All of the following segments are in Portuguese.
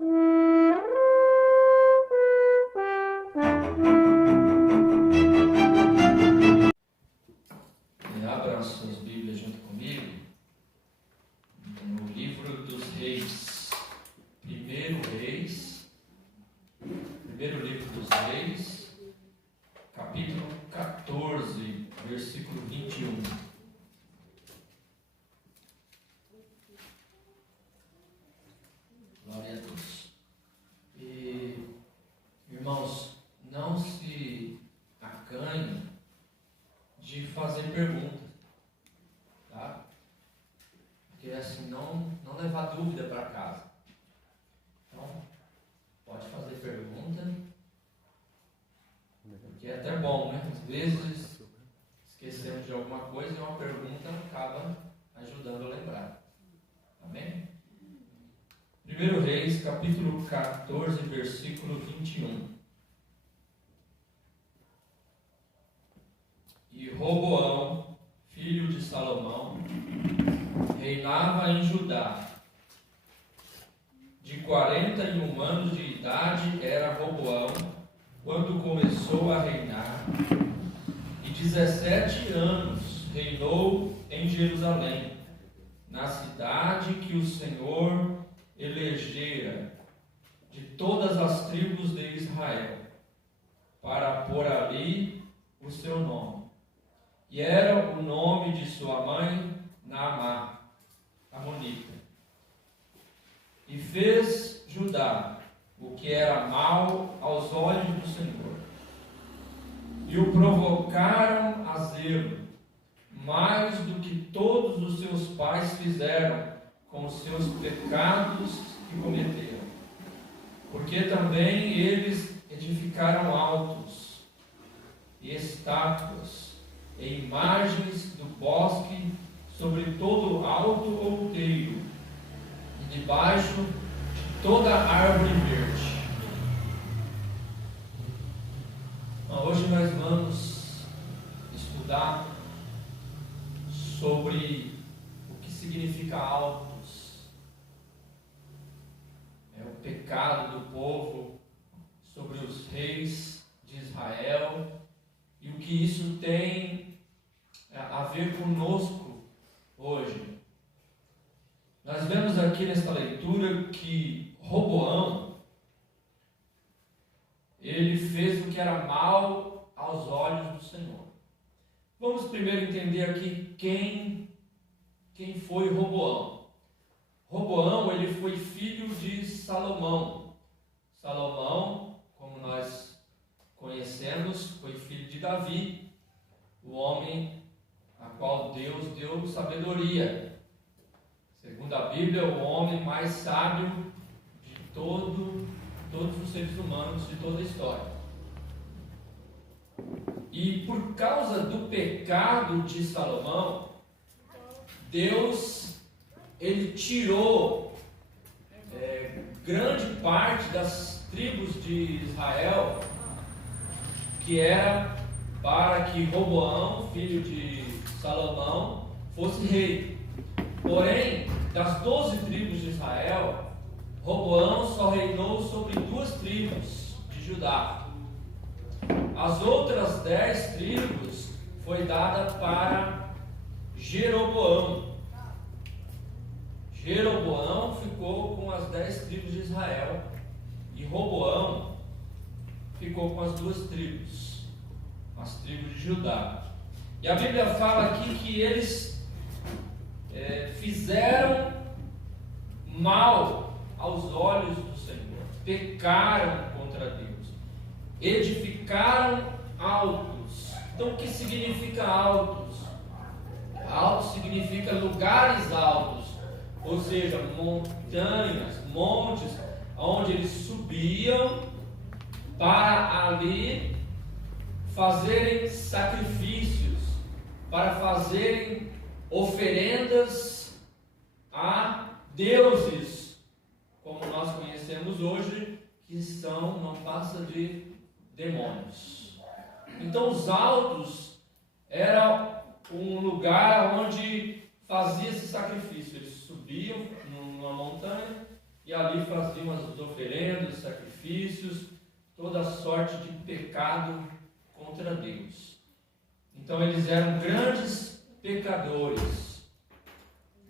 Abram suas Bíblias junto comigo no livro dos Reis. Primeiro livro dos Reis, capítulo 14, versículo 21. Glória a Deus. E, irmãos, não se acanhem de fazer perguntas, tá? Porque assim, não levar dúvida para casa. Então, pode fazer pergunta, porque é até bom, né? Às vezes, esquecemos de alguma coisa e uma pergunta acaba ajudando a lembrar. Amém? 1 Reis, capítulo 14, versículo 21. E Roboão, filho de Salomão, reinava em Judá. De 41 anos de idade era Roboão quando começou a reinar, e 17 anos reinou em Jerusalém, na cidade que o Senhor elegera de todas as tribos de Israel, para pôr ali o seu nome. E era o nome de sua mãe Naamá, amonita. E fez Judá o que era mal aos olhos do Senhor. E o provocaram a zelo, mais do que todos os seus pais fizeram com os seus pecados que cometeram. Porque também eles edificaram altos e estátuas e imagens do bosque sobre todo alto outeiro e debaixo de toda árvore verde. Hoje nós vamos estudar sobre o que significa altos. É o pecado do povo sobre os reis de Israel e o que isso tem a ver conosco hoje. Nós vemos aqui nesta leitura que Roboão, ele fez o que era mal aos olhos do Senhor. Vamos primeiro entender aqui quem foi Roboão. Roboão, ele foi filho de Salomão. Salomão, como nós conhecemos, foi filho de Davi, o homem a qual Deus deu sabedoria. Segundo a Bíblia, o homem mais sábio de todos os seres humanos de toda a história. E por causa do pecado de Salomão, Deus ele tirou grande parte das tribos de Israel, que era para que Roboão, filho de Salomão, fosse rei. Porém, das 12 tribos de Israel, Roboão só reinou sobre 2 tribos de Judá. As outras 10 tribos foi dada para Jeroboão. Jeroboão ficou com as 10 tribos de Israel e Roboão ficou com as 2 tribos, as tribos de Judá. E a Bíblia fala aqui que eles fizeram mal aos olhos do Senhor, pecaram contra Deus, edificaram altos. Então, o que significa altos? Altos significa lugares altos, ou seja, montanhas, montes, onde eles subiam para ali fazerem sacrifícios, para fazerem oferendas a deuses, como nós conhecemos hoje, que não passa de demônios. Então os altos era um lugar onde fazia esse sacrifício. Eles subiam numa montanha e ali faziam as oferendas, os sacrifícios, toda sorte de pecado contra Deus. Então eles eram grandes pecadores.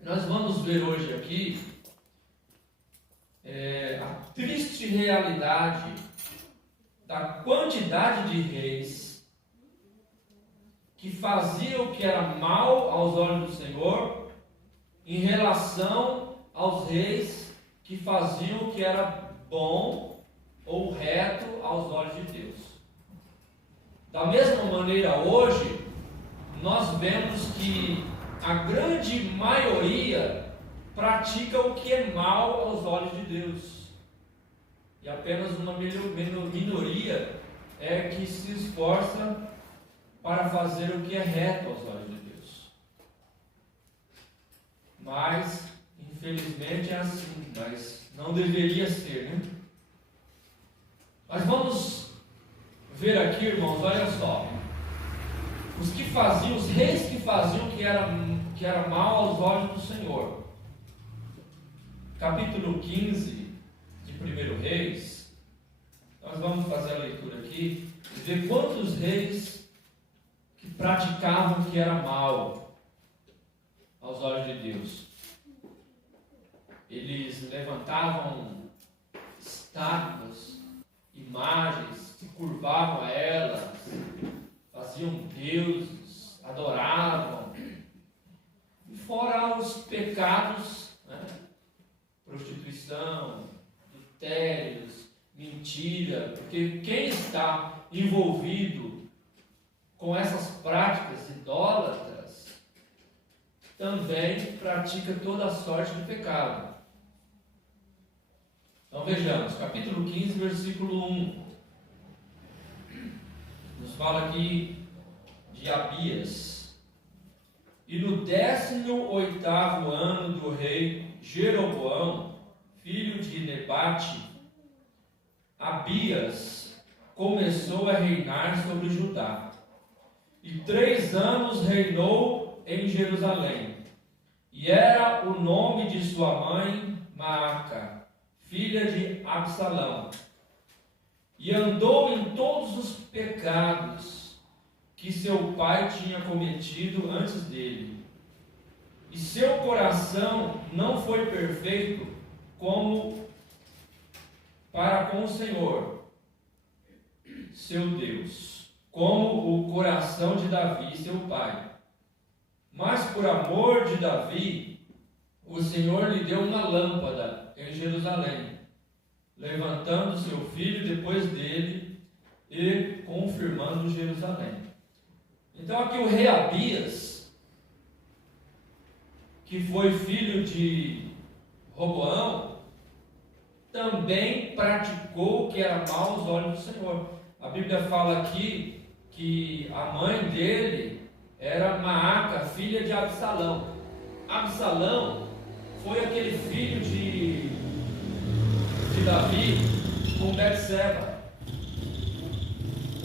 Nós vamos ver hoje aqui a triste realidade da quantidade de reis que faziam o que era mal aos olhos do Senhor em relação aos reis que faziam o que era bom ou reto aos olhos de Deus. Da mesma maneira, hoje, nós vemos que a grande maioria pratica o que é mal aos olhos de Deus. E apenas uma minoria é que se esforça para fazer o que é reto aos olhos de Deus. Mas, infelizmente, é assim. Mas não deveria ser, né? Mas vamos ver aqui, irmãos, olha só. Os reis que faziam que era mal aos olhos do Senhor. Capítulo 15 de 1 Reis. Nós vamos fazer a leitura aqui e ver quantos reis que praticavam o que era mal aos olhos de Deus. Eles levantavam estátuas, imagens, se curvavam a elas, faziam deuses, adoravam. E fora os pecados, né? Prostituição, adultérios, mentira, porque quem está envolvido com essas práticas idólatras também pratica toda a sorte de pecado. Então vejamos, capítulo 15, versículo 1. Nos fala aqui de Abias. E no 18º ano do rei Jeroboão, filho de Nebate, Abias começou a reinar sobre Judá. E 3 anos reinou em Jerusalém. E era o nome de sua mãe Maaca, filha de Absalão. E andou em todos os pecados que seu pai tinha cometido antes dele. E seu coração não foi perfeito como para com o Senhor, seu Deus, como o coração de Davi, seu pai. Mas por amor de Davi, o Senhor lhe deu uma lâmpada em Jerusalém, levantando seu filho depois dele e confirmando Jerusalém. Então aqui o rei Abias, que foi filho de Roboão, também praticou o que era mal aos olhos do Senhor. A Bíblia fala aqui que a mãe dele era Maaca, filha de Absalão. Absalão foi aquele filho de Davi com Betseba.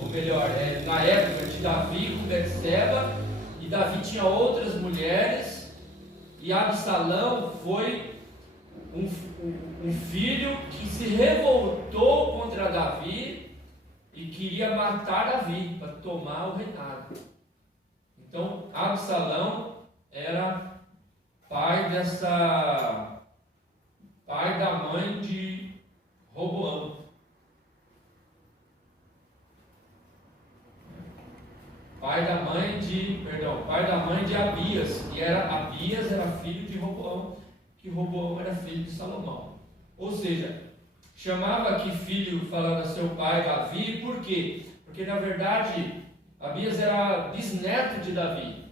Ou melhor, na época de Davi com Betseba, e Davi tinha outras mulheres, e Absalão foi um filho que se revoltou contra Davi e queria matar Davi para tomar o reinado. Então Absalão era pai da mãe de Roboão. Pai da mãe de Abias, e Abias era filho de Roboão, que Roboão era filho de Salomão. Ou seja, chamava aqui filho falando a seu pai Davi, por quê? Porque na verdade Abias era bisneto de Davi.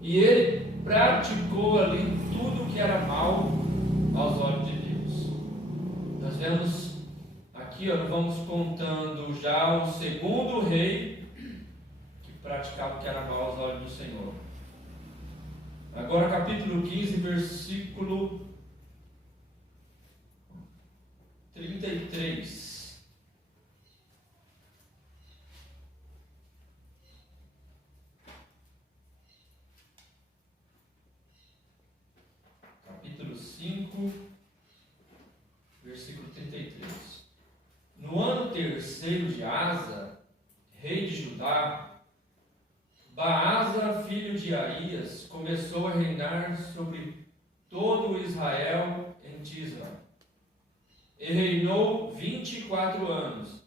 E ele praticou ali tudo que era mal aos olhos de Deus. Nós vemos aqui, nós vamos contando já o segundo rei que praticava o que era mal aos olhos do Senhor. Agora capítulo 15, versículo 33. Capítulo 5, terceiro de Asa, rei de Judá, Baasa, filho de Aías, começou a reinar sobre todo o Israel em Tisra. E reinou 24 anos,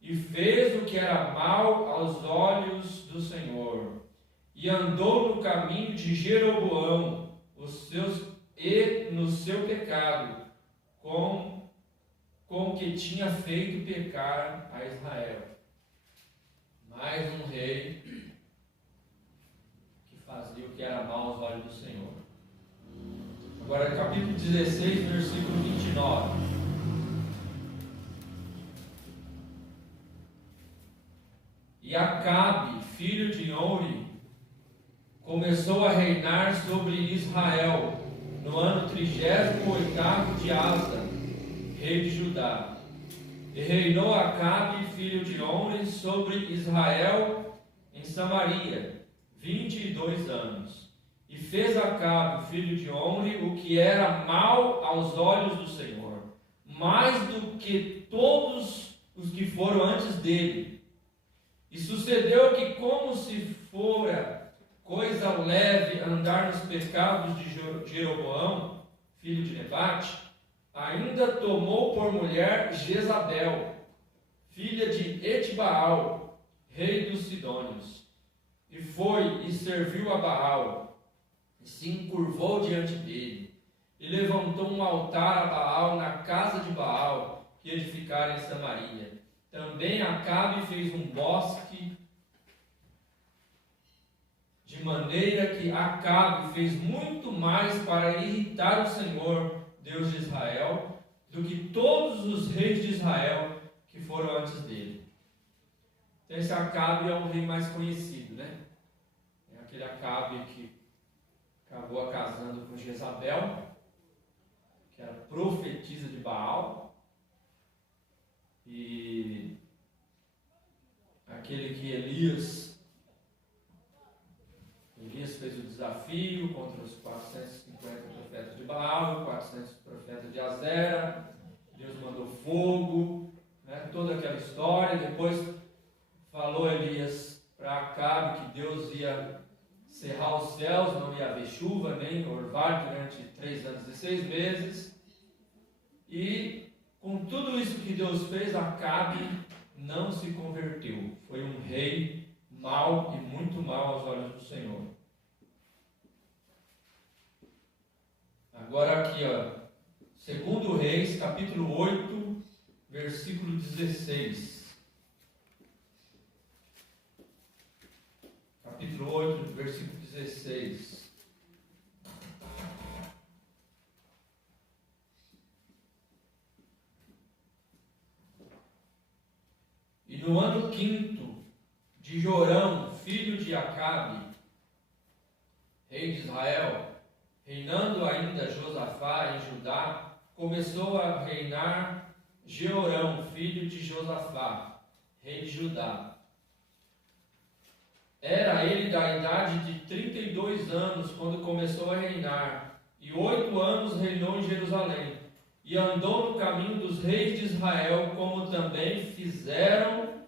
e fez o que era mal aos olhos do Senhor, e andou no caminho de Jeroboão, e no seu pecado, com que tinha feito pecar a Israel. Mais um rei que fazia o que era mal aos olhos do Senhor. Agora, capítulo 16, versículo 29. E Acabe, filho de Onri, começou a reinar sobre Israel no ano 38º de Asa, rei de Judá. E reinou Acabe, filho de Onri, sobre Israel em Samaria 22 anos. E fez Acabe, filho de Onri, o que era mal aos olhos do Senhor, mais do que todos os que foram antes dele. E sucedeu que, como se fora coisa leve andar nos pecados de Jeroboão, filho de Nebate, ainda tomou por mulher Jezabel, filha de Etbaal, rei dos Sidônios, e foi e serviu a Baal, e se encurvou diante dele, e levantou um altar a Baal na casa de Baal, que edificara em Samaria. Também Acabe fez um bosque, de maneira que Acabe fez muito mais para irritar o Senhor, Deus de Israel, do que todos os reis de Israel que foram antes dele. Então esse Acabe é um rei mais conhecido, né? É aquele Acabe que acabou casando com Jezabel, que era profetisa de Baal, e aquele que Elias fez o desafio contra os 450 profetas de Baal, 400 profetas de Azera, Deus mandou fogo, né, toda aquela história. Depois falou Elias para Acabe que Deus ia cerrar os céus, não ia haver chuva nem orvalho durante 3 anos e 6 meses, e com tudo isso que Deus fez, Acabe não se converteu. Foi um rei mau e muito mau aos olhos do Senhor. Agora aqui, segundo Reis, capítulo 8, versículo 16. Capítulo 8, versículo 16. E no ano 5º de Jorão, filho de Acabe, rei de Israel, reinando ainda Josafá em Judá, começou a reinar Jeorão, filho de Josafá, rei de Judá. Era ele da idade de 32 anos quando começou a reinar, e 8 anos reinou em Jerusalém. E andou no caminho dos reis de Israel, como também fizeram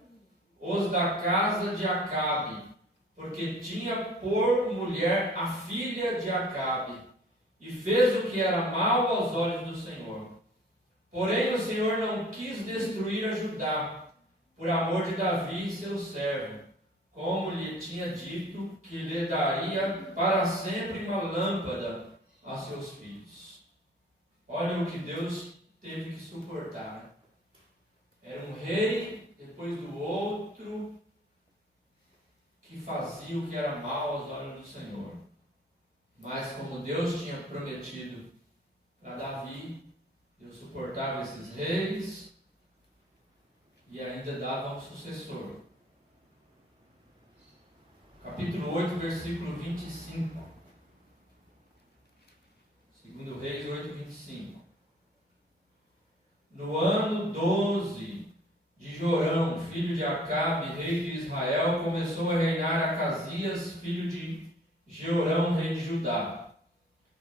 os da casa de Acabe, porque tinha por mulher a filha de Acabe, e fez o que era mal aos olhos do Senhor. Porém o Senhor não quis destruir a Judá, por amor de Davi, seu servo, como lhe tinha dito que lhe daria para sempre uma lâmpada a seus filhos. Olha o que Deus teve que suportar. Era um rei, depois do outro, que fazia o que era mal aos olhos do Senhor. Mas como Deus tinha prometido para Davi, Deus suportava esses reis e ainda dava um sucessor. Capítulo 8, versículo 25. Segundo Reis 8, 25. No ano 12 de Jorão, filho de Acabe, rei de Israel, começou a reinar Acasias, filho de Jeorão, rei de Judá.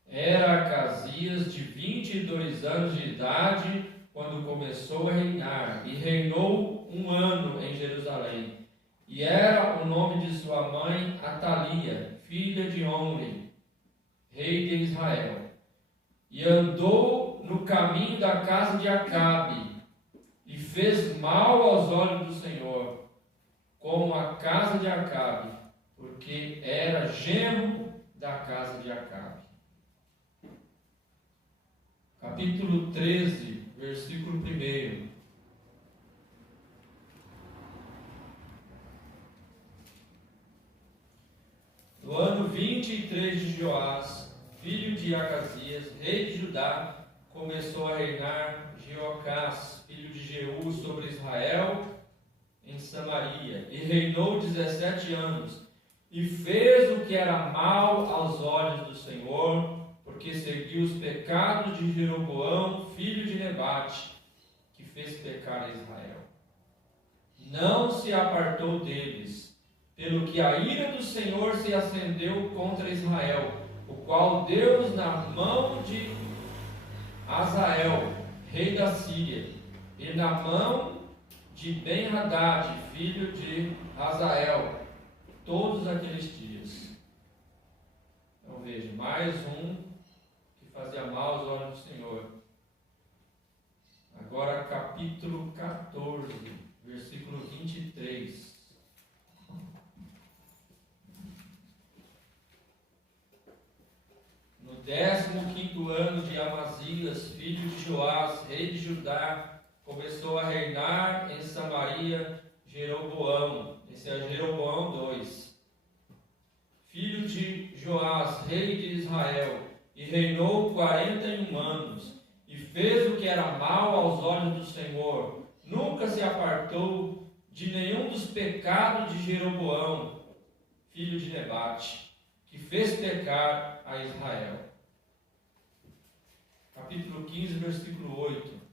Era Acasias de 22 anos de idade quando começou a reinar, e reinou 1 ano em Jerusalém. E era o nome de sua mãe Atalia, filha de Omri, rei de Israel. E andou no caminho da casa de Acabe, e fez mal aos olhos do Senhor, como a casa de Acabe, porque era genro da casa de Acabe. Capítulo 13, versículo 1. No ano 23 de Joás, filho de Acasias, rei de Judá, começou a reinar Jeocás, filho de Jeú, sobre Israel em Samaria, e reinou 17 anos, e fez o que era mal aos olhos do Senhor, porque seguiu os pecados de Jeroboão, filho de Nebate, que fez pecar a Israel. Não se apartou deles, pelo que a ira do Senhor se acendeu contra Israel, o qual Deus na mão de Hazael, rei da Síria, e na mão de Ben-Hadad, filho de Hazael, todos aqueles dias. Então veja, mais um que fazia mal aos olhos do Senhor. Agora capítulo 14, versículo 23. No 15º ano de Amazias, filho de Joás, rei de Judá, começou a reinar em Samaria Jeroboão. Esse é Jeroboão 2. Filho de Joás, rei de Israel, e reinou 41 anos, e fez o que era mal aos olhos do Senhor. Nunca se apartou de nenhum dos pecados de Jeroboão, filho de Nebate, que fez pecar a Israel. Capítulo 15, versículo 8.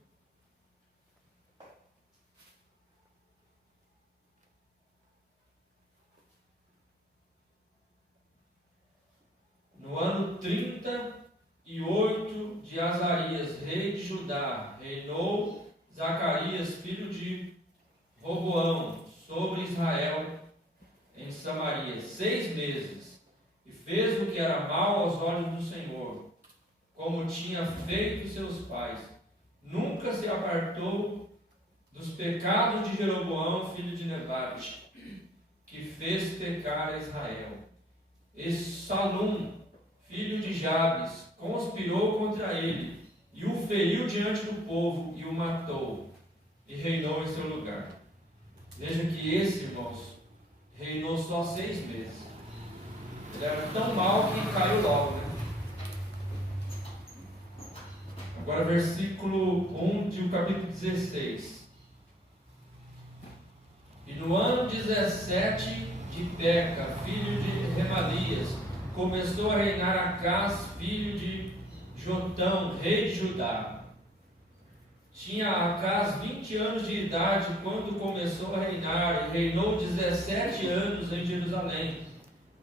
No ano 38 de Azarias, rei de Judá, reinou Zacarias, filho de Roboão, sobre Israel em Samaria, 6 meses, e fez o que era mal aos olhos do Senhor, como tinha feito seus pais. Nunca se apartou dos pecados de Jeroboão, filho de Nebate, que fez pecar a Israel. E Salum, filho de Jabes, conspirou contra ele, e o feriu diante do povo, e o matou, e reinou em seu lugar. Veja que esse, irmãos, reinou só 6 meses. Ele era tão mau que caiu logo, né? Agora versículo 1 do capítulo 16. E no ano 17 de Peca, filho de Remalias, começou a reinar Acás, filho de Jotão, rei de Judá. Tinha Acás 20 anos de idade quando começou a reinar, e reinou 17 anos em Jerusalém.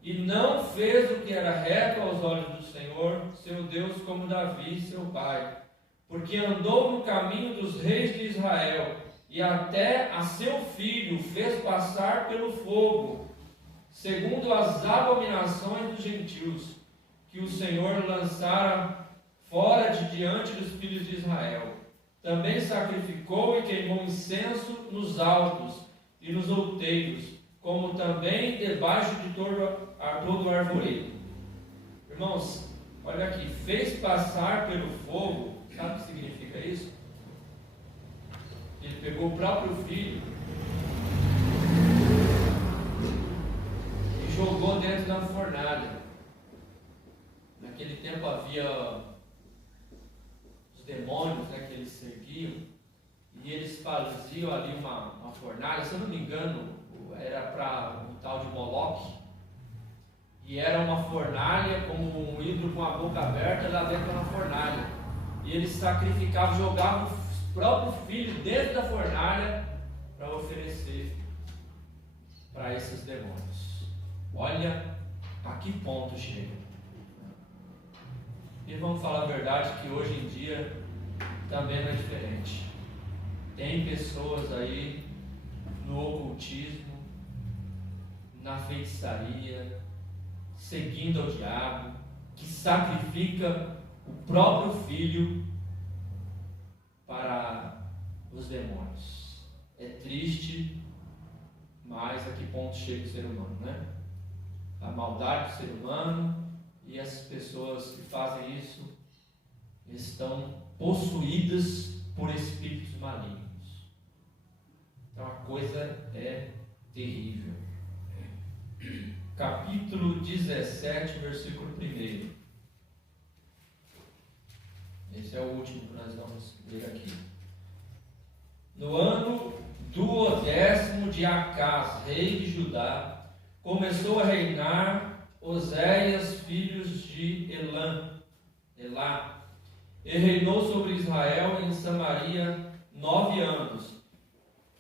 E não fez o que era reto aos olhos do Senhor, seu Deus, como Davi, seu pai, porque andou no caminho dos reis de Israel, e até a seu filho fez passar pelo fogo, segundo as abominações dos gentios, que o Senhor lançara fora de diante dos filhos de Israel. Também sacrificou e queimou incenso nos altos e nos outeiros, como também debaixo de todo arvoredo. Irmãos, olha aqui, fez passar pelo fogo. Sabe o que significa isso? Ele pegou o próprio filho e jogou dentro da fornalha. Naquele tempo havia os demônios, né, que eles seguiam, e eles faziam ali uma fornalha, se eu não me engano, era para um tal de Moloque, e era uma fornalha como um ídolo com a boca aberta lá dentro da fornalha, e eles sacrificavam, jogavam o próprio filho dentro da fornalha para oferecer para esses demônios. Olha a que ponto chega. E vamos falar a verdade que hoje em dia também não é diferente. Tem pessoas aí no ocultismo, na feitiçaria, seguindo ao diabo, que sacrifica o próprio filho para os demônios. É triste, mas a que ponto chega o ser humano, né? A maldade do ser humano, e as pessoas que fazem isso estão possuídas por espíritos malignos. Então a coisa é terrível. Capítulo 17, versículo 1. Esse é o último que nós vamos ler aqui. No ano 12º de Acás, rei de Judá, começou a reinar Oséias, filho de Elá, e reinou sobre Israel em Samaria 9 anos,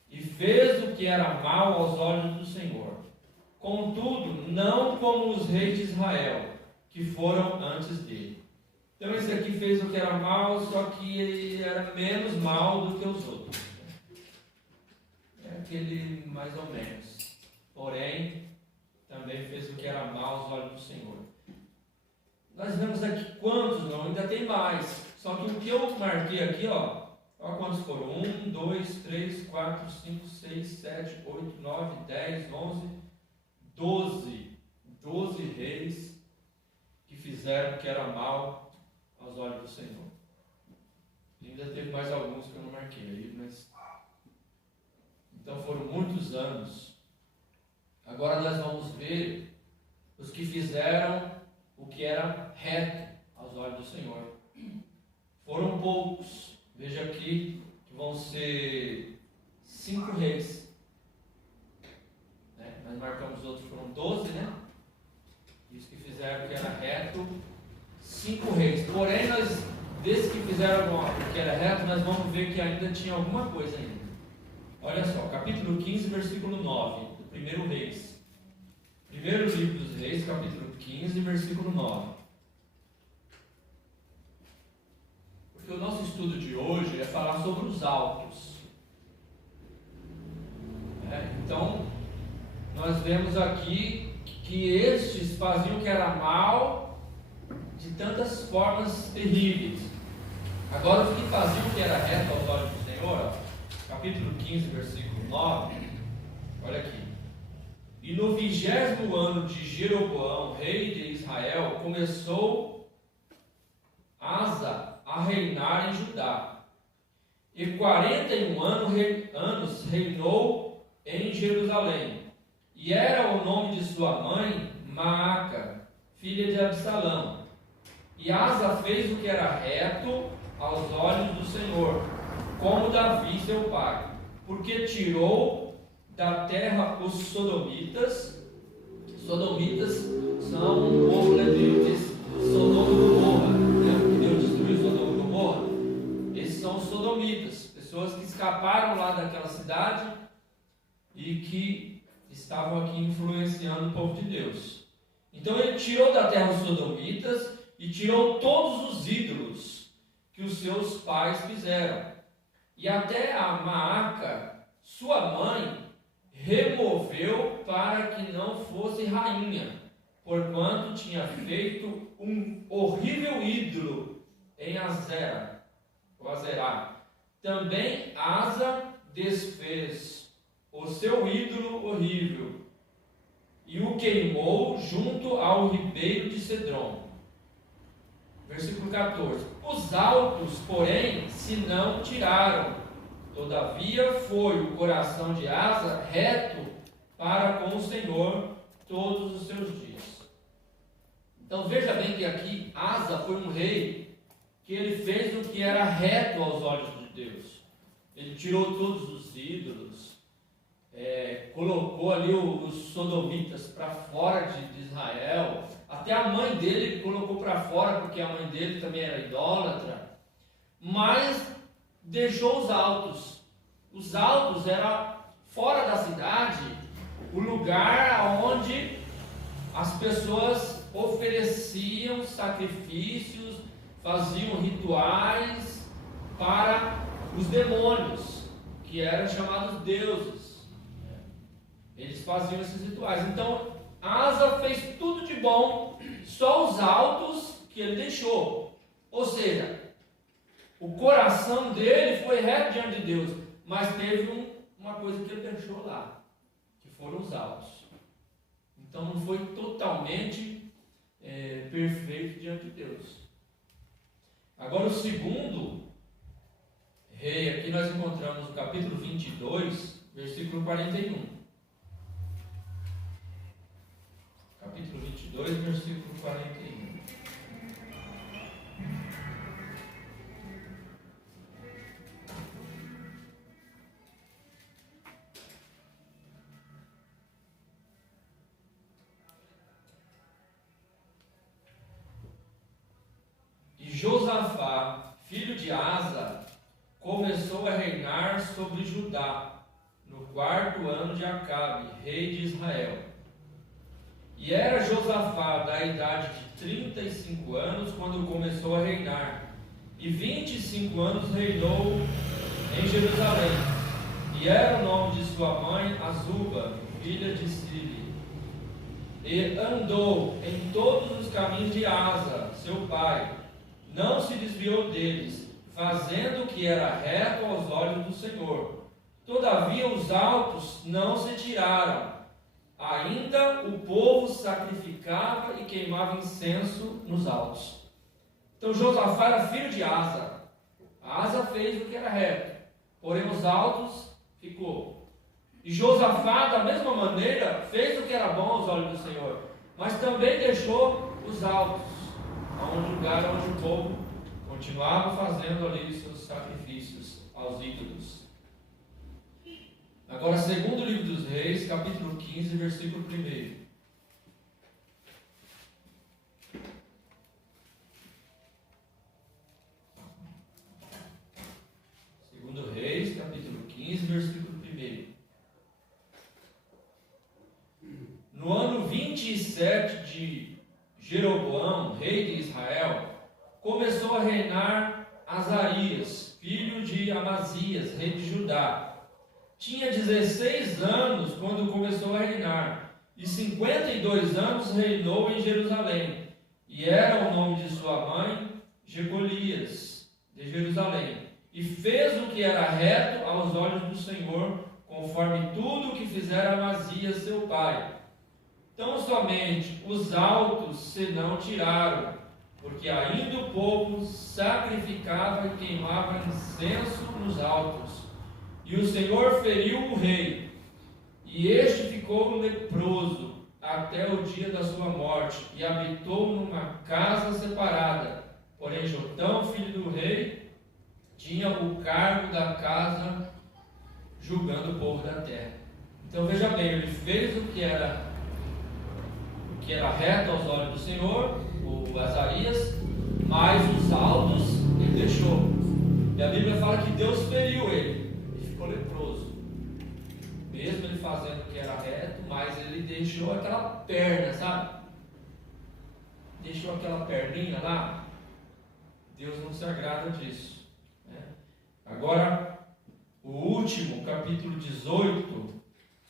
e fez o que era mal aos olhos do Senhor. Contudo, não como os reis de Israel, que foram antes dele. Então esse aqui fez o que era mal, só que ele era menos mal do que os outros. É aquele mais ou menos. Porém, também fez o que era mal aos olhos do Senhor. Nós vemos aqui quantos, não, ainda tem mais. Só que o que eu marquei aqui, olha quantos foram. 1, 2, 3, 4, 5, 6, 7, 8, 9, 10, 11, 12 reis que fizeram o que era mal aos olhos do Senhor. E ainda teve mais alguns que eu não marquei aí, mas... Então foram muitos anos. Agora nós vamos ver os que fizeram o que era reto aos olhos do Senhor. Foram poucos. Veja aqui que vão ser 5 reis. Nós marcamos os outros, foram 12, né? E os que fizeram o que era reto, 5 reis. Porém, desses que fizeram o que era reto, nós vamos ver que ainda tinha alguma coisa ainda. Olha só, capítulo 15, versículo 9, do primeiro Reis. Primeiro livro dos Reis, capítulo 15, versículo 9. Porque o nosso estudo de hoje é falar sobre os altos. Então, nós vemos aqui que estes faziam o que era mal de tantas formas terríveis. Agora, os que faziam o que era reto aos olhos do Senhor, capítulo 15, versículo 9, olha aqui. E no 20º ano de Jeroboão, rei de Israel, começou Asa a reinar em Judá. E 41 anos reinou em Jerusalém. E era o nome de sua mãe Maaca, filha de Absalão. E Asa fez o que era reto aos olhos do Senhor, como Davi seu pai, porque tirou da terra os sodomitas. Sodomitas são um povo de Sodoma e Gomorra, que Deus destruiu Sodoma e Gomorra. Esses são os sodomitas, pessoas que escaparam lá daquela cidade e que estavam aqui influenciando o povo de Deus. Então ele tirou da terra os sodomitas e tirou todos os ídolos que os seus pais fizeram. E até a Maaca, sua mãe, removeu para que não fosse rainha, porquanto tinha feito um horrível ídolo em Azerá. Também Asa desfez o seu ídolo horrível e o queimou junto ao ribeiro de Cedron. Versículo 14. Os altos, porém, se não tiraram. Todavia foi o coração de Asa reto para com o Senhor todos os seus dias. Então veja bem que aqui Asa foi um rei que ele fez o que era reto aos olhos de Deus. Ele tirou todos os ídolos, colocou ali os sodomitas para fora de Israel. Até a mãe dele ele colocou para fora, porque a mãe dele também era idólatra. Mas deixou os altos. Os altos era fora da cidade, o lugar onde as pessoas ofereciam sacrifícios, faziam rituais para os demônios. que eram chamados deuses. Eles faziam esses rituais. Então, Asa fez tudo de bom, só os altos que ele deixou. Ou seja, o coração dele foi reto diante de Deus, mas teve uma coisa que ele deixou lá, que foram os altos. Então não foi totalmente perfeito diante de Deus. Agora o segundo rei, aqui nós encontramos no capítulo 22, versículo 41. Capítulo 22, versículo 41. E Josafá, filho de Asa, começou a reinar sobre Judá, no 4º ano de Acabe, rei de Israel. E era Josafá da idade de 35 anos quando começou a reinar, e 25 anos reinou em Jerusalém. E era o nome de sua mãe Azuba, filha de Sili. E andou em todos os caminhos de Asa, seu pai, não se desviou deles, fazendo o que era reto aos olhos do Senhor. Todavia os altos não se tiraram. Ainda o povo sacrificava e queimava incenso nos altos. Então Josafá era filho de Asa. Asa fez o que era reto, porém os altos ficou. E Josafá, da mesma maneira, fez o que era bom aos olhos do Senhor, mas também deixou os altos, um lugar onde o povo continuava fazendo ali seus sacrifícios aos ídolos. Agora, segundo livro dos Reis, capítulo 15, versículo 1. Segundo Reis, capítulo 15, versículo 1. No ano 27 de Jeroboão, rei de Israel, começou a reinar Azarias, filho de Amazias, rei de Judá. Tinha 16 anos quando começou a reinar, e 52 anos reinou em Jerusalém. E era o nome de sua mãe Jecolias, de Jerusalém. E fez o que era reto aos olhos do Senhor, conforme tudo o que fizera Amazias, seu pai. Tão somente os altos se não tiraram, porque ainda o povo sacrificava e queimava incenso nos altos. E o Senhor feriu o rei, e este ficou leproso até o dia da sua morte, e habitou numa casa separada. Porém Jotão, filho do rei, tinha o cargo da casa, julgando o povo da terra. Então veja bem, ele fez o que era reto aos olhos do Senhor, o Azarias, mas os altos ele deixou. E a Bíblia fala que Deus feriu ele, ficou leproso. Mesmo ele fazendo o que era reto, mas ele deixou aquela perna, sabe? Deixou aquela perninha lá. Deus não se agrada disso, né? Agora, o último, capítulo 18,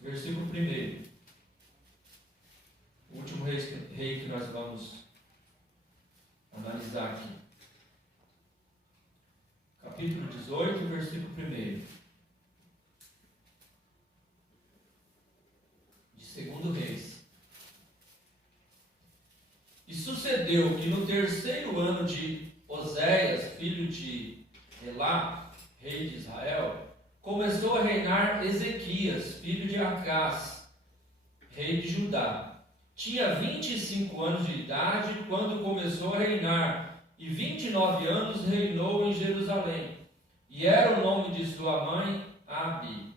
versículo 1. O último rei que nós vamos analisar aqui. Capítulo 18, versículo 1. De 2 Reis. E sucedeu que no 3º ano de Oséias, filho de Elá, rei de Israel, começou a reinar Ezequias, filho de Acás, rei de Judá. Tinha 25 anos de idade quando começou a reinar, e 29 anos reinou em Jerusalém. E era o nome de sua mãe Abi,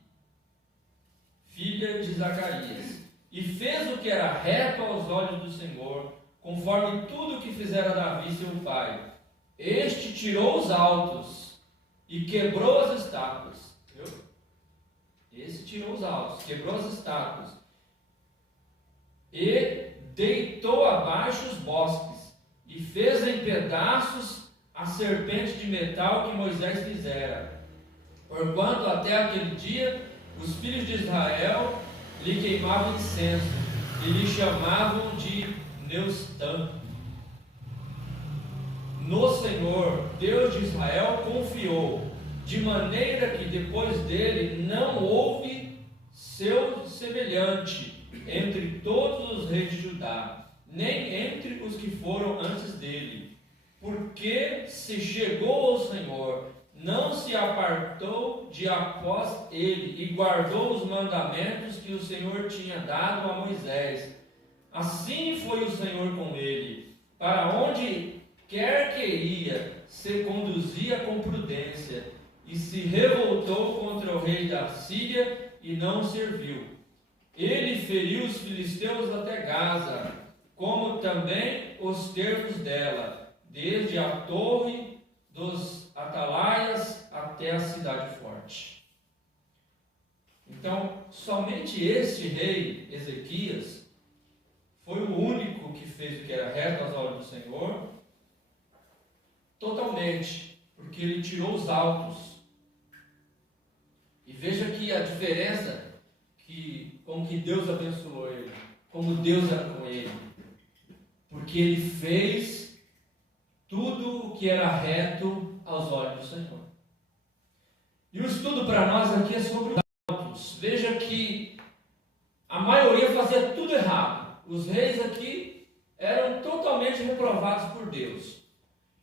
filha de Zacarias. E fez o que era reto aos olhos do Senhor, conforme tudo o que fizera Davi seu pai. Este tirou os altos e quebrou as estátuas. Viu? Esse tirou os altos, quebrou as estátuas. E deitou abaixo os bosques, e fez em pedaços a serpente de metal que Moisés fizera. porquanto até aquele dia os filhos de Israel lhe queimavam incenso e lhe chamavam de Neustã. No Senhor, Deus de Israel, confiou, de maneira que depois dele não houve seu semelhante entre todos os reis de Judá, nem entre os que foram antes dele, porque se chegou ao Senhor, não se apartou de após ele e guardou os mandamentos que o Senhor tinha dado a Moisés. Assim foi o Senhor com ele, para onde quer que ia, se conduzia com prudência, e se revoltou contra o rei da Síria e não serviu. Ele feriu os filisteus até Gaza, como também os termos dela, desde a torre dos atalaias até a cidade forte. Então, somente este rei, Ezequias, foi o único que fez o que era reto aos olhos do Senhor, totalmente, porque ele tirou os altos. E veja que a diferença, como que Deus abençoou ele, como Deus era com ele, porque ele fez tudo o que era reto aos olhos do Senhor. E o estudo para nós aqui é sobre os altos. Veja que a maioria fazia tudo errado. Os reis aqui eram totalmente reprovados por Deus.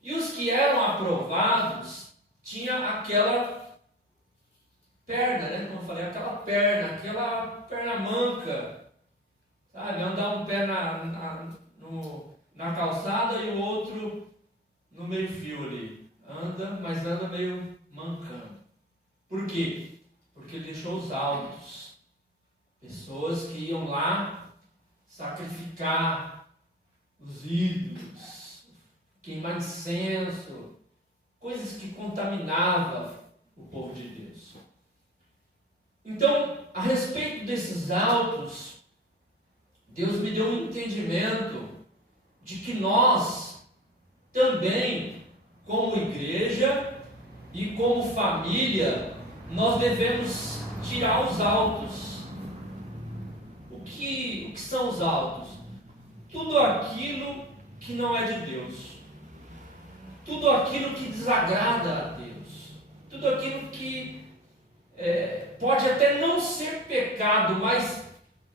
E os que eram aprovados tinham aquela perna, né? Como eu falei, aquela perna manca, sabe? Andar um pé na calçada e o outro no meio fio ali. Mas anda meio mancando. Por quê? Porque ele deixou os altos. Pessoas que iam lá sacrificar os ídolos, queimar incenso, coisas que contaminavam o povo de Deus. Então, a respeito desses altos, Deus me deu um entendimento de que nós também, como igreja e como família, nós devemos tirar os altos. O que são os altos? Tudo aquilo que não é de Deus, tudo aquilo que desagrada a Deus, tudo aquilo que pode até não ser pecado, mas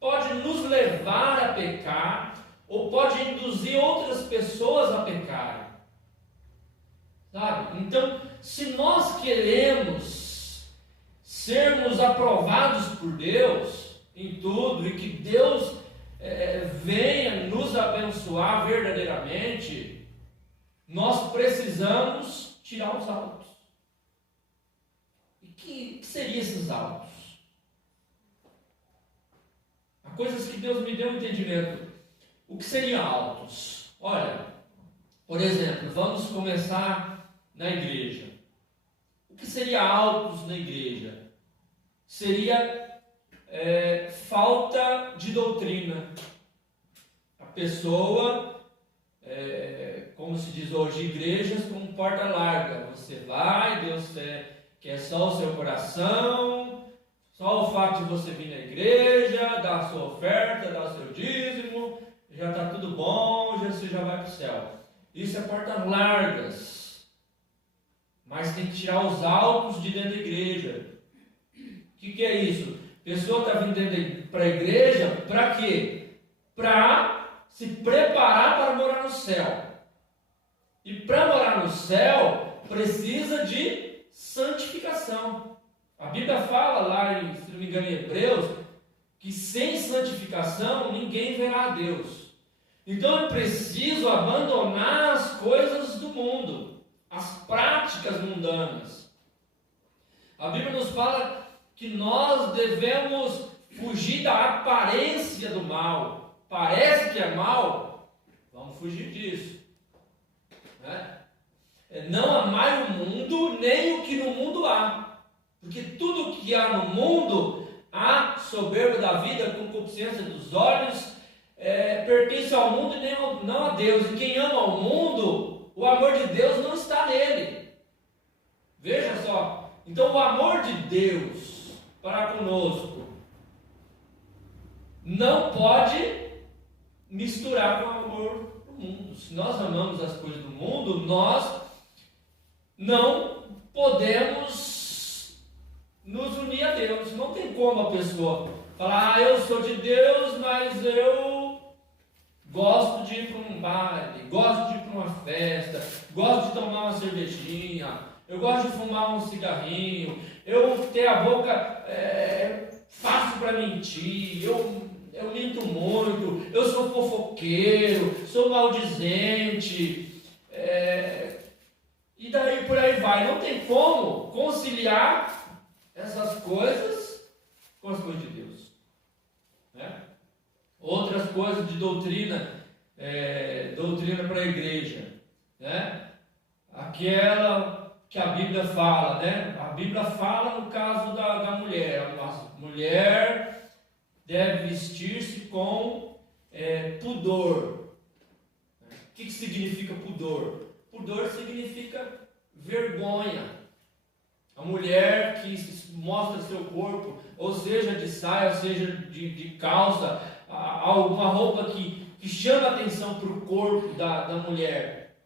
pode nos levar a pecar, ou pode induzir outras pessoas a pecarem, sabe? Então, se nós queremos sermos aprovados por Deus em tudo, e que Deus venha nos abençoar verdadeiramente, nós precisamos tirar os altos. E que seriam esses altos? Há coisas que Deus me deu um entendimento. O que seriam altos? Olha, por exemplo, vamos começar na igreja. O que seria altos na igreja? Seria falta de doutrina. A pessoa, como se diz hoje, igrejas com porta larga. Você vai, Deus quer só o seu coração, só o fato de você vir na igreja, dar a sua oferta, dar o seu dízimo, já está tudo bom, você já vai para o céu. Isso é portas largas. Mas tem que tirar os altos de dentro da igreja. O que é isso? A pessoa está vindo para a igreja para quê? Para se preparar para morar no céu. E para morar no céu, precisa de santificação. A Bíblia fala lá, se não me engano, em Hebreus, que sem santificação ninguém verá a Deus. Então é preciso abandonar as coisas do mundo, as práticas mundanas. A Bíblia nos fala que nós devemos fugir da aparência do mal. Parece que é mal, vamos fugir disso. Não amar o mundo, nem o que no mundo há. Porque tudo que há no mundo, a soberba da vida, concupiscência dos olhos, pertence ao mundo e não a Deus. E quem ama o mundo, o amor de Deus não está nele. Veja só. Então o amor de Deus para conosco não pode misturar com o amor do mundo. Se nós amamos as coisas do mundo, nós não podemos nos unir a Deus. Não tem como a pessoa falar, eu sou de Deus, mas eu gosto de ir para um baile, gosto de ir para uma festa, gosto de tomar uma cervejinha, eu gosto de fumar um cigarrinho, eu tenho a boca fácil para mentir, eu minto muito, eu sou fofoqueiro, sou maldizente, e daí por aí vai. Não tem como conciliar essas coisas com as coisas de Deus, né? Outras coisas de doutrina, doutrina para a igreja, né? Aquela que a Bíblia fala, né? A Bíblia fala no caso da mulher. A mulher deve vestir-se com pudor. O que significa pudor? Pudor significa vergonha. A mulher que mostra seu corpo, ou seja de saia, ou seja de calça, alguma roupa que chama atenção para o corpo da mulher,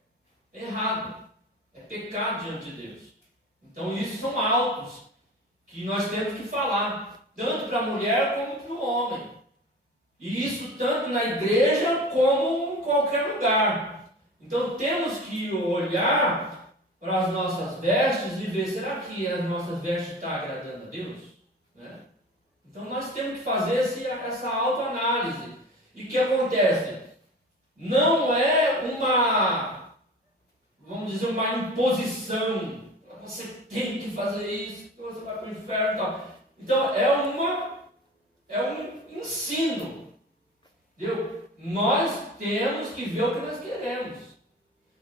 é errado, é pecado diante de Deus. Então isso são autos que nós temos que falar, tanto para a mulher como para o homem, e isso tanto na igreja como em qualquer lugar. Então temos que olhar para as nossas vestes e ver, será que as nossas vestes estão agradando a Deus? Né? Então nós temos que fazer essa autoanálise. E o que acontece? Não é uma, vamos dizer, uma imposição. Você tem que fazer isso, você vai para o inferno e tal. Então é um ensino. Entendeu? Nós temos que ver o que nós queremos.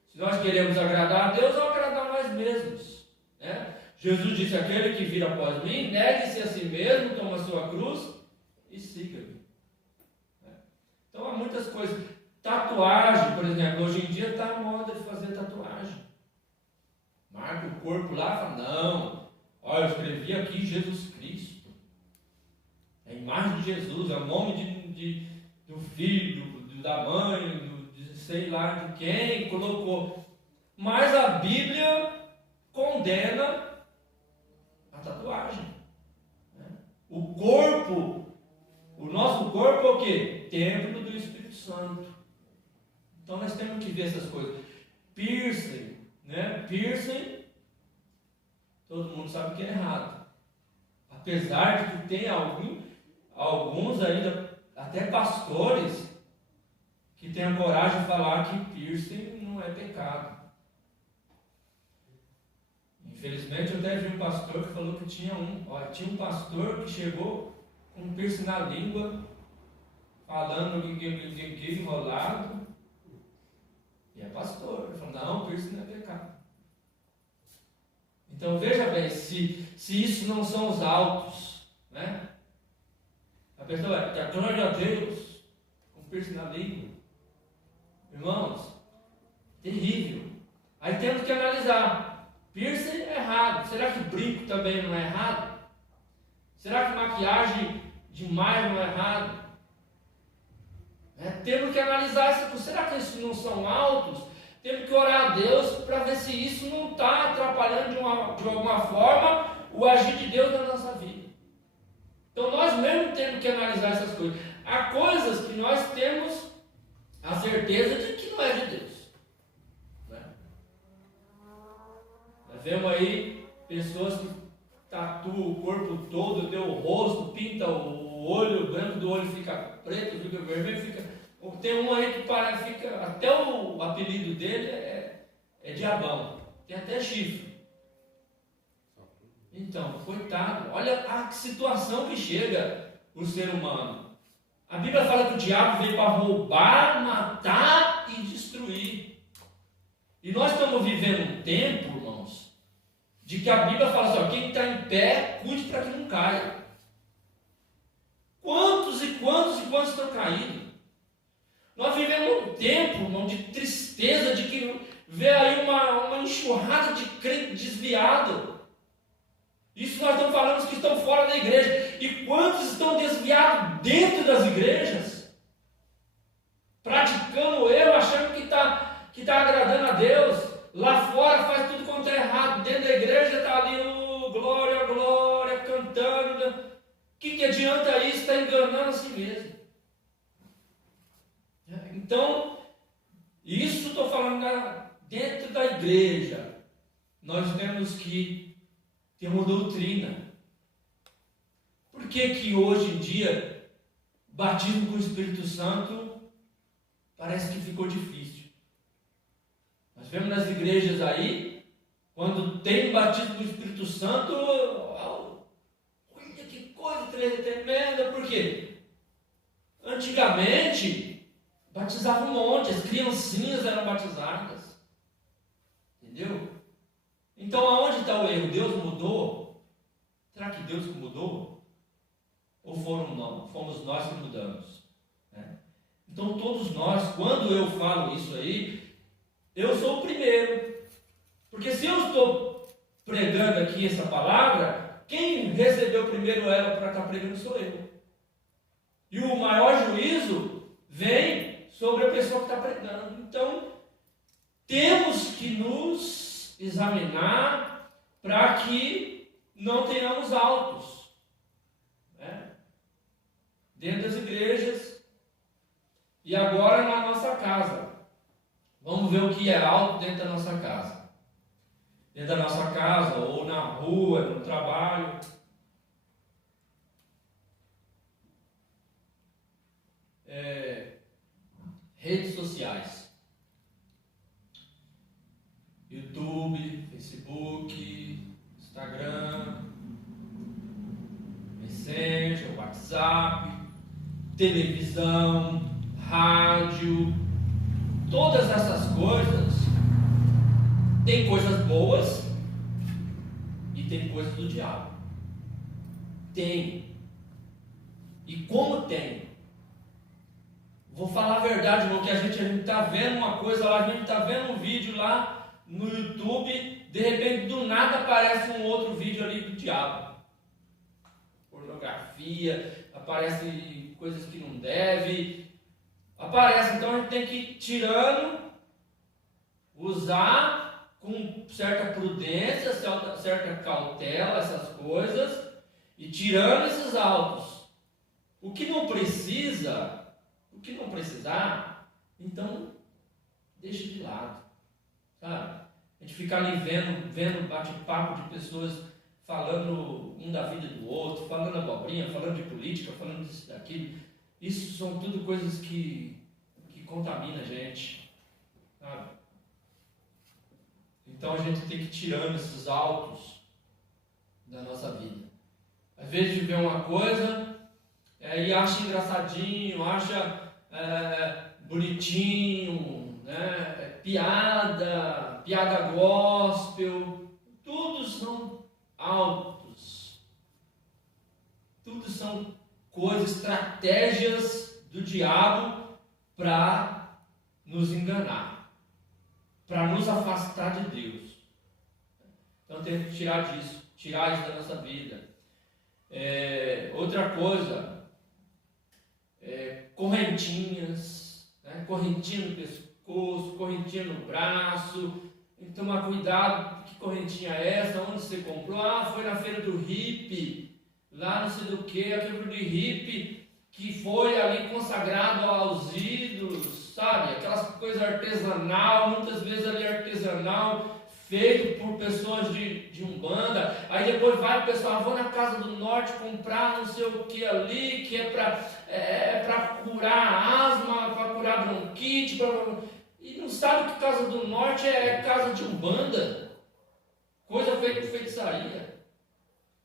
Se nós queremos agradar a Deus ou agradar nós mesmos, né? Jesus disse, aquele que vir após mim, negue-se a si mesmo, toma a sua cruz e siga-me. Então há muitas coisas. Tatuagem, por exemplo, hoje em dia está a moda de fazer tatuagem. Marca o corpo lá e fala, não, olha, eu escrevi aqui Jesus Cristo. É a imagem de Jesus, é o nome do filho, da mãe, de sei lá de quem colocou. Mas a Bíblia condena a tatuagem. O corpo, o nosso corpo é o quê? Templo do Espírito Santo. Então nós temos que ver essas coisas. Piercing, né? Piercing, todo mundo sabe que é errado. Apesar de que tem alguns ainda, até pastores, que têm a coragem de falar que piercing não é pecado. Infelizmente eu até vi um pastor que falou que tinha um pastor que chegou com um piercing na língua, falando que enrolado, e é pastor. Ele falou, não, piercing não é pecado. Então veja bem, se isso não são os autos, né? A pessoa que a glória a Deus, com piercing na língua, irmãos, terrível. Aí temos que analisar, piercing é errado, será que brinco também não é errado? Será que maquiagem demais não é errado? Temos que analisar isso. Será que isso não são autos? Temos que orar a Deus para ver se isso não está atrapalhando de alguma forma o agir de Deus na nossa vida. Então nós mesmos temos que analisar essas coisas. Há coisas que nós temos a certeza de que não é de Deus. Né? Nós vemos aí pessoas que tatuam o corpo todo, até o rosto, pinta o olho, o branco do olho fica preto, fica vermelho, fica... Tem um aí que fica, até o apelido dele é diabão, tem até chifre. Então, coitado, olha a situação que chega o ser humano. A Bíblia fala que o diabo veio para roubar, matar e destruir. E nós estamos vivendo um tempo, irmãos, de que a Bíblia fala assim, ó, quem está em pé, cuide para que não caia. Quantos e quantos estão caindo? Nós vivemos um tempo, irmão, de tristeza, de que vê aí uma enxurrada de crente desviado. igreja. E quantos estão desviados dentro das igrejas? Praticando o erro, achando que está agradando a Deus. Lá fora faz tudo quanto é errado. Dentro da igreja está ali, glória, glória, cantando. O que adianta isso? Está enganando a si mesmo. Então, isso estou falando dentro da igreja. Nós temos que ter uma doutrina. Por que hoje em dia, batismo com o Espírito Santo parece que ficou difícil? Nós vemos nas igrejas aí, quando tem batismo com o Espírito Santo, olha que coisa tremenda. Por quê? Antigamente, batizava um monte, as criancinhas eram batizadas. Entendeu? Então, aonde está o erro? Deus mudou? Será que Deus mudou? Ou fomos nós que mudamos? Né? Então, todos nós, quando eu falo isso aí, eu sou o primeiro. Porque se eu estou pregando aqui essa palavra, quem recebeu primeiro ela para estar pregando sou eu. E o maior juízo vem sobre a pessoa que está pregando. Então, temos que nos examinar para que não tenhamos autos, né? Dentro das igrejas e agora na nossa casa. Vamos ver o que é alto dentro da nossa casa. Dentro da nossa casa, ou na rua, no trabalho. Redes sociais. YouTube, Facebook, Instagram, Messenger, WhatsApp, televisão, rádio. Todas essas coisas, tem coisas boas e tem coisas do diabo. Tem. E como tem? Vou falar a verdade, irmão, que a gente está vendo uma coisa lá, a gente está vendo um vídeo lá no YouTube, de repente do nada aparece um outro vídeo ali do diabo. Pornografia, aparece coisas que não deve. Aparece, então a gente tem que ir tirando, usar com certa prudência, certa cautela essas coisas e tirando esses autos. O que não precisar, então deixa de lado, sabe? A gente fica ali vendo bate-papo de pessoas falando um da vida do outro, falando abobrinha, falando de política, falando disso, daquilo. Isso são tudo coisas que contaminam a gente, sabe? Então a gente tem que ir tirando esses autos da nossa vida. Às vezes de ver uma coisa e acha engraçadinho, acha bonitinho, né? Piada gospel, tudo são autos, tudo são coisas, estratégias do diabo para nos enganar, para nos afastar de Deus. Então temos que tirar isso da nossa vida. Outra coisa, correntinhas, né? Correntinha no pescoço, correntinha no braço. Tem que tomar cuidado, que correntinha é essa, onde você comprou? Foi na feira do hippie, lá não sei do que, aquele de hippie que foi ali consagrado aos ídolos, sabe? Aquelas coisas artesanal, muitas vezes ali artesanal, feito por pessoas de Umbanda. Aí depois vai o pessoal, vou na Casa do Norte comprar não sei o que ali, que é para curar asma, para curar bronquite, e não sabe que Casa do Norte é casa de Umbanda, coisa feita de feitiçaria,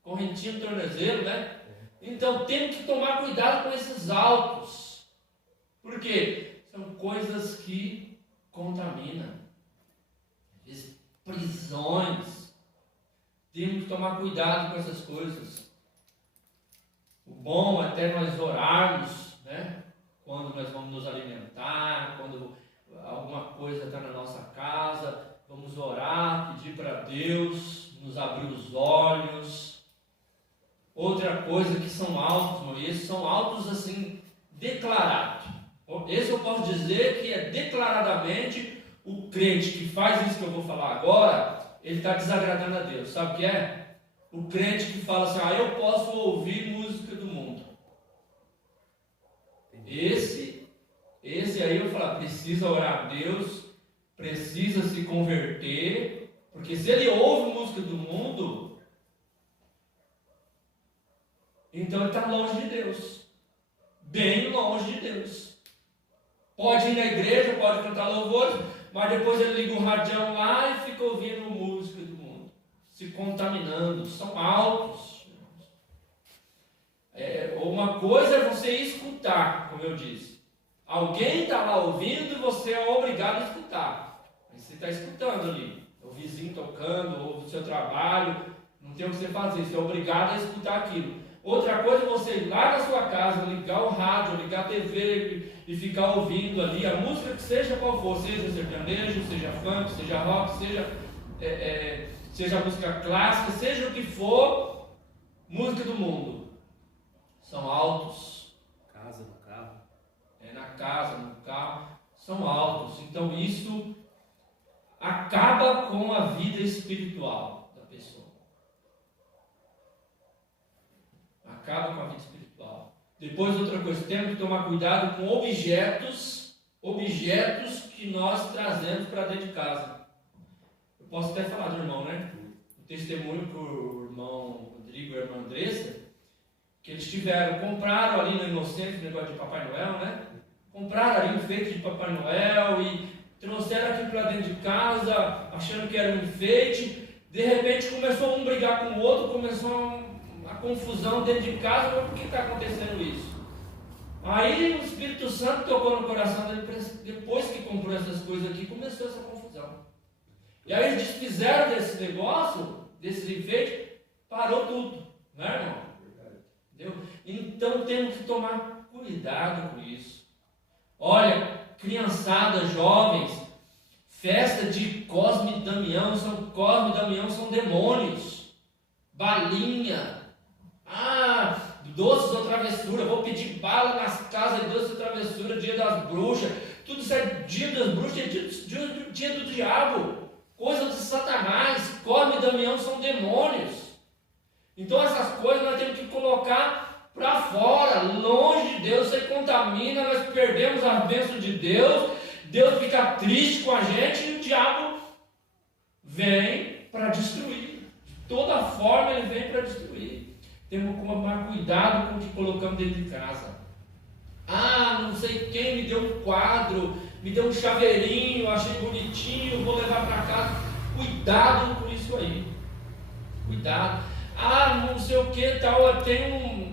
correntinha no tornozelo, né? Então temos que tomar cuidado com esses autos, porque são coisas que contaminam. Prisões, temos que tomar cuidado com essas coisas. O bom é até nós orarmos, né? Quando nós vamos nos alimentar, quando alguma coisa está na nossa casa, vamos orar, pedir para Deus nos abrir os olhos. Outra coisa que são altos, irmão, e esses são altos assim, declarados. Esse eu posso dizer que é declaradamente o crente que faz isso que eu vou falar agora, ele está desagradando a Deus. Sabe o que é? O crente que fala assim, eu posso ouvir música do mundo. Esse aí eu falo, precisa orar a Deus, precisa se converter, porque se ele ouve música do mundo, então ele está longe de Deus, bem longe de Deus. Pode ir na igreja, pode cantar louvores, mas depois ele liga o radião lá e fica ouvindo música do mundo, se contaminando. São altos. Uma coisa é você escutar, como eu disse. Alguém está lá ouvindo e você é obrigado a escutar. Mas você está escutando ali, o vizinho tocando, ou o seu trabalho, não tem o que você fazer, você é obrigado a escutar aquilo. Outra coisa é você ir lá na sua casa, ligar o rádio, ligar a TV e ficar ouvindo ali a música que seja qual for, seja sertanejo, seja funk, seja rock, seja música clássica, seja o que for, música do mundo. São altos. Casa, no carro. Na casa, no carro, são altos. Então isso acaba com a vida espiritual da pessoa. Acaba com a vida espiritual. Depois, outra coisa, temos que tomar cuidado com objetos que nós trazemos para dentro de casa. Eu posso até falar do irmão, né? O testemunho para o irmão Rodrigo e a irmã Andressa, que eles compraram ali no Inocente, o negócio de Papai Noel, né? Compraram ali um enfeite de Papai Noel e trouxeram aqui para dentro de casa, achando que era um enfeite. De repente começou um brigar com o outro, começou a confusão dentro de casa. Mas por que está acontecendo isso? Aí o Espírito Santo tocou no coração dele, depois que comprou essas coisas aqui, começou essa confusão. E aí eles desfizeram desse negócio, desse enfeite, parou tudo, não é, irmão? Entendeu? Então temos que tomar cuidado com isso. Olha, criançada, jovens, festa de Cosme e Damião são demônios. Balinha, doces ou travessura, vou pedir bala nas casas de doces ou travessura, dia das bruxas, tudo isso é dia das bruxas, é dia do diabo, coisa de Satanás. Cosme e Damião são demônios. Então essas coisas nós temos que colocar para fora, longe de Deus. Você contamina, nós perdemos a bênção de Deus, Deus fica triste com a gente e o diabo vem para destruir. De toda forma ele vem para destruir. Temos que tomar cuidado com o que colocamos dentro de casa. Não sei quem me deu um quadro, me deu um chaveirinho, achei bonitinho, vou levar para casa. Cuidado com isso aí. Cuidado. Não sei o que tal, eu tenho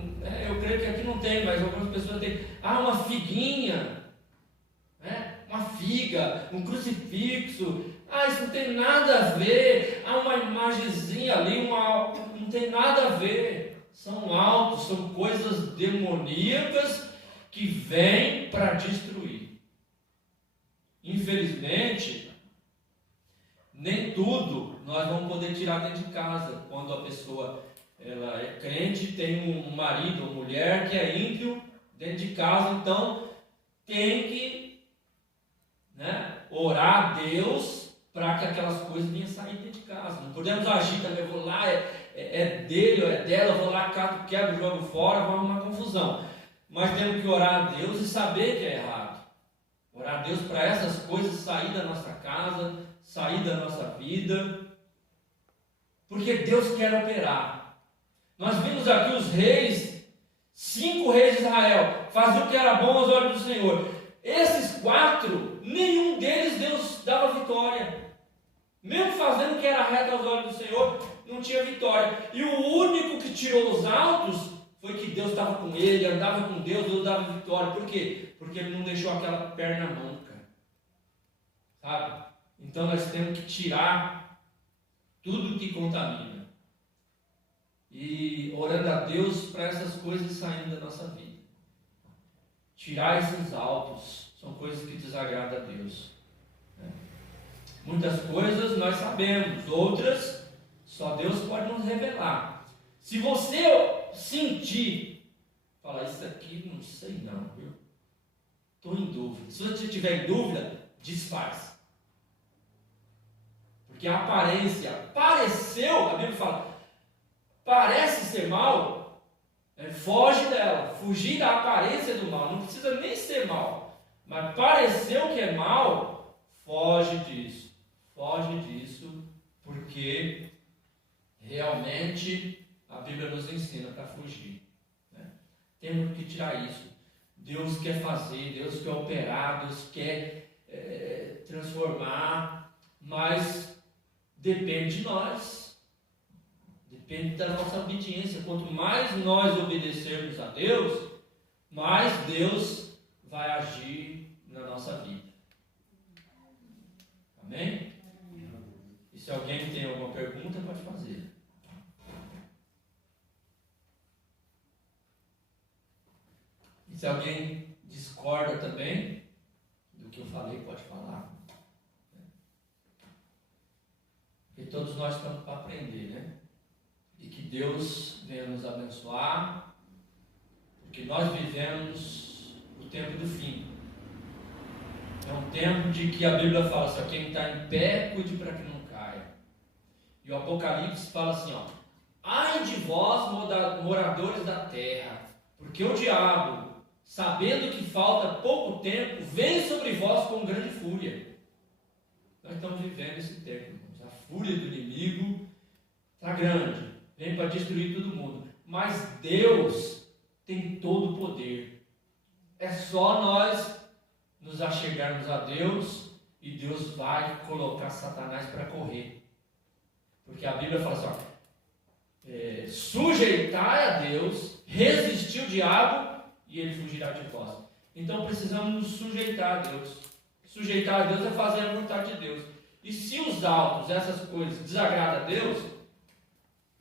eu creio que aqui não tem, mas algumas pessoas têm. Uma figuinha, uma figa, um crucifixo. Isso não tem nada a ver. Uma imagenzinha ali, não tem nada a ver. São altos, são coisas demoníacas que vêm para destruir. Infelizmente, nem tudo nós vamos poder tirar dentro de casa. Quando a pessoa ela é crente, tem um marido ou mulher que é ímpio dentro de casa, então tem que orar a Deus para que aquelas coisas venham sair dentro de casa. Não podemos agir também, eu vou lá, é dele ou é dela, eu vou lá, cato, quebro, jogo fora, vamos arrumar confusão. Mas temos que orar a Deus e saber que é errado. Orar a Deus para essas coisas sair da nossa casa, sair da nossa vida, porque Deus quer operar. Nós vimos aqui os reis, 5 reis de Israel, faziam o que era bom aos olhos do Senhor. Esses 4, nenhum deles Deus dava vitória. Mesmo fazendo o que era reto aos olhos do Senhor, não tinha vitória. E o único que tirou os altos foi que Deus estava com ele, andava com Deus, Deus dava vitória. Por quê? Porque ele não deixou aquela perna manca. Sabe? Então nós temos que tirar tudo que contamina. E orando a Deus para essas coisas saindo da nossa vida. Tirar esses altos, são coisas que desagradam a Deus. Muitas coisas nós sabemos, outras só Deus pode nos revelar. Se você sentir, falar, isso aqui não sei não, viu? Estou em dúvida. Se você estiver em dúvida, desfaz. Porque a aparência, pareceu, a Bíblia fala, parece ser mal, foge dela. Fugir da aparência do mal. Não precisa nem ser mal. Mas pareceu que é mal, foge disso. Foge disso, porque realmente a Bíblia nos ensina para fugir. Né? Temos que tirar isso. Deus quer fazer, Deus quer operar, Deus quer transformar, mas depende de nós, depende da nossa obediência. Quanto mais nós obedecermos a Deus, mais Deus vai agir na nossa vida. Amém? E se alguém tem alguma pergunta, pode fazer. E se alguém discorda também do que eu falei, pode falar. Porque todos nós estamos para aprender, né? E que Deus venha nos abençoar, porque nós vivemos o tempo do fim. É um tempo de que a Bíblia fala assim, quem está em pé, cuide para que não caia. E o Apocalipse fala assim, ai de vós, moradores da terra, porque o diabo, sabendo que falta pouco tempo, vem sobre vós com grande fúria. Nós estamos vivendo esse tempo, irmãos. A fúria do inimigo está grande, vem para destruir todo mundo. Mas Deus tem todo o poder. É só nós nos achegarmos a Deus e Deus vai colocar Satanás para correr. Porque a Bíblia fala assim, sujeitai a Deus, resistir o diabo e ele fugirá de vós. Então precisamos nos sujeitar a Deus. Sujeitar a Deus é fazer a vontade de Deus. E se os autos, essas coisas, desagradam a Deus,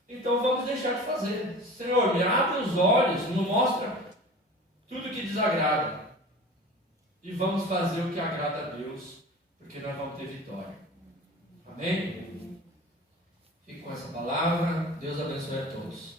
então vamos deixar de fazer. Senhor, me abre os olhos, me mostra tudo que desagrada. E vamos fazer o que agrada a Deus, porque nós vamos ter vitória. Amém? Fique com essa palavra. Deus abençoe a todos.